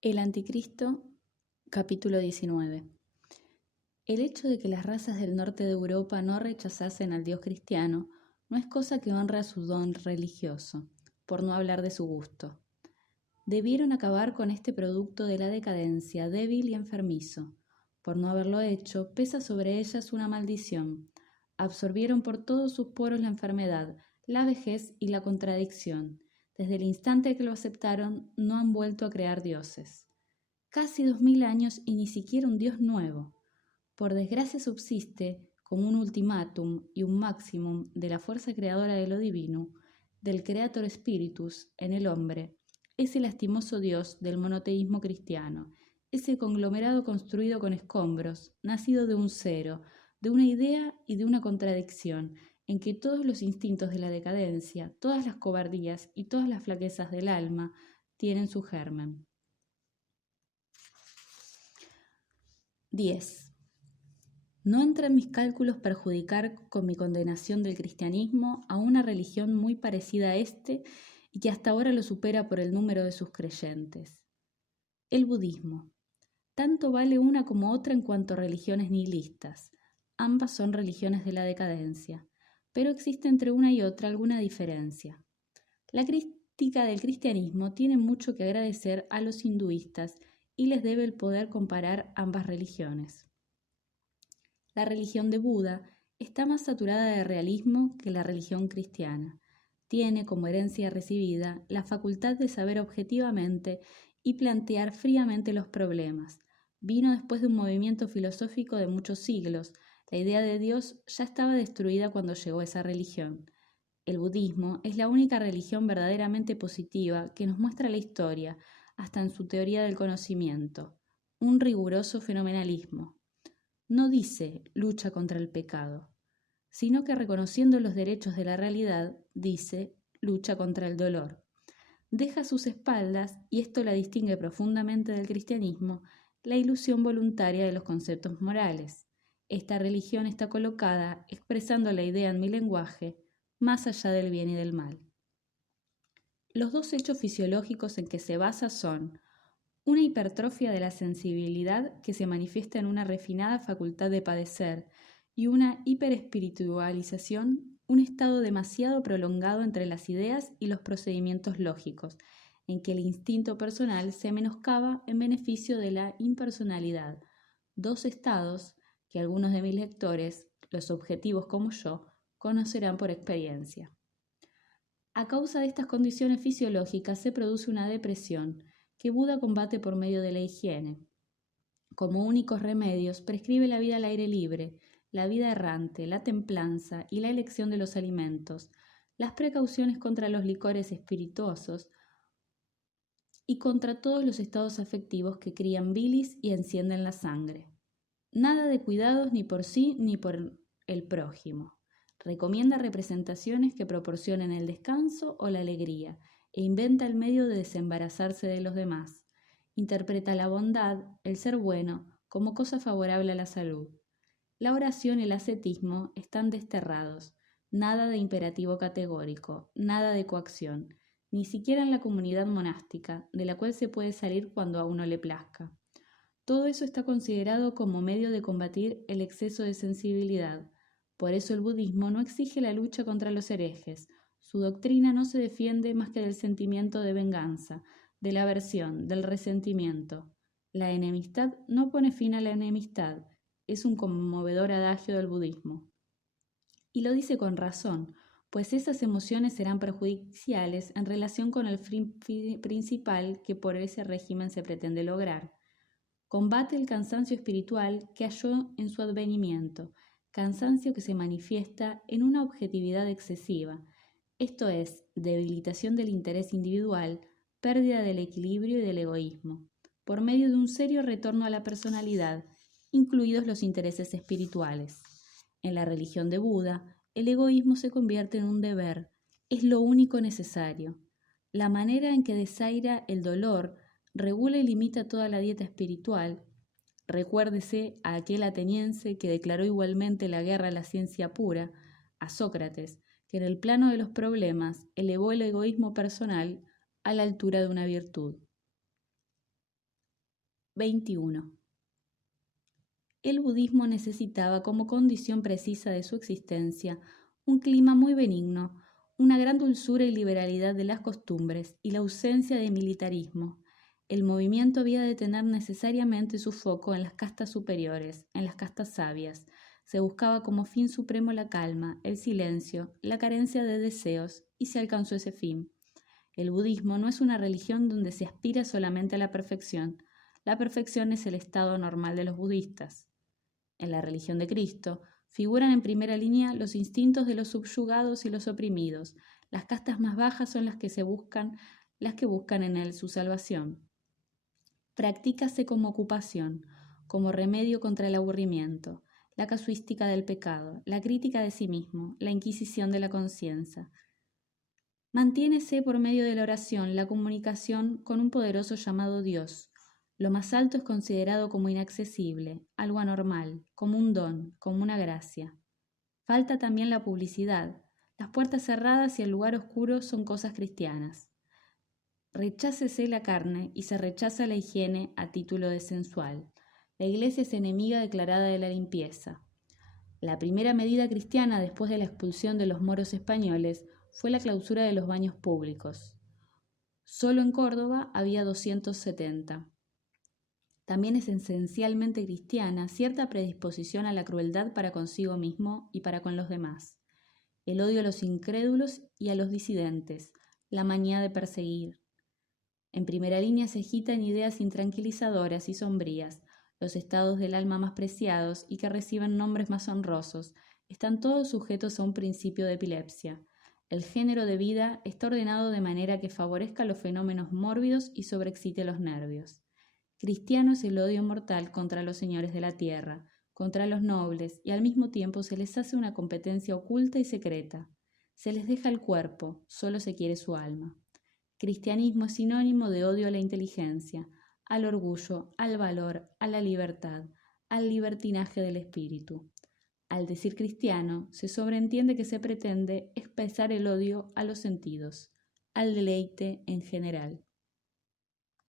El Anticristo, capítulo 19. El hecho de que las razas del norte de Europa no rechazasen al Dios cristiano no es cosa que honre a su don religioso, por no hablar de su gusto. Debieron acabar con este producto de la decadencia débil y enfermizo. Por no haberlo hecho, pesa sobre ellas una maldición. Absorbieron por todos sus poros la enfermedad, la vejez y la contradicción. Desde el instante que lo aceptaron, no han vuelto a crear dioses. Casi 2000 años y ni siquiera un dios nuevo. Por desgracia subsiste, como un ultimátum y un máximum de la fuerza creadora de lo divino, del Creator Spiritus en el hombre, ese lastimoso Dios del monoteísmo cristiano, ese conglomerado construido con escombros, nacido de un cero, de una idea y de una contradicción, en que todos los instintos de la decadencia, todas las cobardías y todas las flaquezas del alma tienen su germen. 10. No entra en mis cálculos perjudicar con mi condenación del cristianismo a una religión muy parecida a este y que hasta ahora lo supera por el número de sus creyentes. El budismo. Tanto vale una como otra en cuanto a religiones nihilistas. Ambas son religiones de la decadencia, pero existe entre una y otra alguna diferencia. La crítica del cristianismo tiene mucho que agradecer a los hinduistas y les debe el poder comparar ambas religiones. La religión de Buda está más saturada de realismo que la religión cristiana. Tiene, como herencia recibida, la facultad de saber objetivamente y plantear fríamente los problemas. Vino después de un movimiento filosófico de muchos siglos. La idea de Dios ya estaba destruida cuando llegó esa religión. El budismo es la única religión verdaderamente positiva que nos muestra la historia, hasta en su teoría del conocimiento, un riguroso fenomenalismo. No dice lucha contra el pecado, sino que reconociendo los derechos de la realidad, dice lucha contra el dolor. Deja a sus espaldas, y esto la distingue profundamente del cristianismo, la ilusión voluntaria de los conceptos morales. Esta religión está colocada, expresando la idea en mi lenguaje, más allá del bien y del mal. Los dos hechos fisiológicos en que se basa son una hipertrofia de la sensibilidad que se manifiesta en una refinada facultad de padecer y una hiperespiritualización, un estado demasiado prolongado entre las ideas y los procedimientos lógicos, en que el instinto personal se menoscaba en beneficio de la impersonalidad. Dos estados que algunos de mis lectores, los objetivos como yo, conocerán por experiencia. A causa de estas condiciones fisiológicas se produce una depresión que Buda combate por medio de la higiene. Como únicos remedios prescribe la vida al aire libre, la vida errante, la templanza y la elección de los alimentos, las precauciones contra los licores espirituosos y contra todos los estados afectivos que crían bilis y encienden la sangre. Nada de cuidados ni por sí ni por el prójimo. Recomienda representaciones que proporcionen el descanso o la alegría e inventa el medio de desembarazarse de los demás. Interpreta la bondad, el ser bueno, como cosa favorable a la salud. La oración y el ascetismo están desterrados. Nada de imperativo categórico, nada de coacción, ni siquiera en la comunidad monástica, de la cual se puede salir cuando a uno le plazca. Todo eso está considerado como medio de combatir el exceso de sensibilidad. Por eso el budismo no exige la lucha contra los herejes. Su doctrina no se defiende más que del sentimiento de venganza, de la aversión, del resentimiento. La enemistad no pone fin a la enemistad, es un conmovedor adagio del budismo. Y lo dice con razón, pues esas emociones serán perjudiciales en relación con el fin principal que por ese régimen se pretende lograr. Combate el cansancio espiritual que halló en su advenimiento, cansancio que se manifiesta en una objetividad excesiva, esto es, debilitación del interés individual, pérdida del equilibrio y del egoísmo, por medio de un serio retorno a la personalidad, incluidos los intereses espirituales. En la religión de Buda, el egoísmo se convierte en un deber, es lo único necesario. La manera en que desaira el dolor regula y limita toda la dieta espiritual. Recuérdese a aquel ateniense que declaró igualmente la guerra a la ciencia pura, a Sócrates, que en el plano de los problemas elevó el egoísmo personal a la altura de una virtud. 21. El budismo necesitaba como condición precisa de su existencia un clima muy benigno, una gran dulzura y liberalidad de las costumbres y la ausencia de militarismo. El movimiento había de tener necesariamente su foco en las castas superiores, en las castas sabias. Se buscaba como fin supremo la calma, el silencio, la carencia de deseos, y se alcanzó ese fin. El budismo no es una religión donde se aspira solamente a la perfección. La perfección es el estado normal de los budistas. En la religión de Cristo figuran en primera línea los instintos de los subyugados y los oprimidos. Las castas más bajas son las que buscan en él su salvación. Practícase como ocupación, como remedio contra el aburrimiento, la casuística del pecado, la crítica de sí mismo, la inquisición de la conciencia. Mantiénese por medio de la oración la comunicación con un poderoso llamado Dios. Lo más alto es considerado como inaccesible, algo anormal, como un don, como una gracia. Falta también la publicidad. Las puertas cerradas y el lugar oscuro son cosas cristianas. Rechácese la carne y se rechaza la higiene a título de sensual. La Iglesia es enemiga declarada de la limpieza. La primera medida cristiana después de la expulsión de los moros españoles fue la clausura de los baños públicos. Solo en Córdoba había 270. También es esencialmente cristiana cierta predisposición a la crueldad para consigo mismo y para con los demás, el odio a los incrédulos y a los disidentes, la manía de perseguir. En primera línea se agitan ideas intranquilizadoras y sombrías, los estados del alma más preciados y que reciben nombres más honrosos, están todos sujetos a un principio de epilepsia. El género de vida está ordenado de manera que favorezca los fenómenos mórbidos y sobreexcite los nervios. Cristiano es el odio mortal contra los señores de la tierra, contra los nobles, y al mismo tiempo se les hace una competencia oculta y secreta. Se les deja el cuerpo, solo se quiere su alma. Cristianismo es sinónimo de odio a la inteligencia, al orgullo, al valor, a la libertad, al libertinaje del espíritu. Al decir cristiano, se sobreentiende que se pretende expresar el odio a los sentidos, al deleite en general.